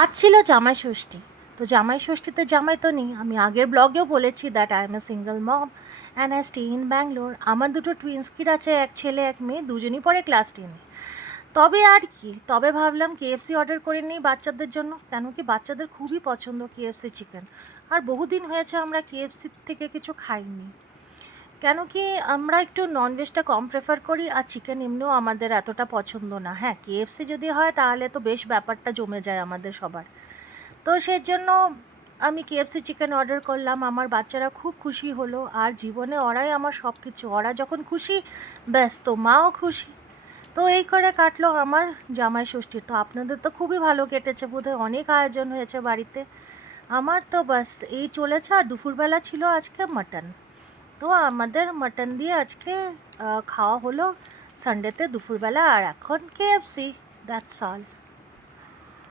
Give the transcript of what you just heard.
আজ ছিল জামাই ষষ্ঠী। তো জামাই ষষ্ঠীতে জামাই তো নেই। আমি আগের ব্লগেও বলেছি that I am a single mom and I stay in Bangalore. আমার দুটো টুইন্স কিড আছে, এক ছেলে এক মেয়ে, দুজনই পড়ে ক্লাস 10-এ। তবে আর কি, তবে ভাবলাম কেএফসি অর্ডার করে নিই বাচ্চাদের জন্য, কেন কি বাচ্চাদের খুবই পছন্দ কেএফসি চিকেন। আর বহুদিন হয়েছে আমরা কেএফসি থেকে কিছু খাইনি, কেন কি আমরা একটু ননভেজটা কম প্রেফার করি, আর চিকেন এমনিও আমাদের এতটা পছন্দ না। হ্যাঁ, কেএফসি যদি হয় তাহলে তো বেশ ব্যাপারটা জমে যায় আমাদের সবার। তো সেই জন্য আমি কেএফসি চিকেন অর্ডার করলাম। আমার বাচ্চারা খুব খুশি হলো, আর জীবনে ওরাই আমার সব কিছু। ওরা যখন খুশি, ব্যাস, তো মাও খুশি। তো এই করে কাটলো আমার জামাই ষষ্ঠী। তো আপনাদের তো খুবই ভালো কেটেছে বোধহয়, অনেক আয়োজন হয়েছে বাড়িতে। আমার তো বাস এই চলেছে। আর দুপুরবেলা ছিল আজকে মাটন। তো আমাদের মাটন দিয়ে আজকে খাওয়া হলো সানডেতে দুপুরবেলা, আর এখন কেএফসি, দ্যাটস অল।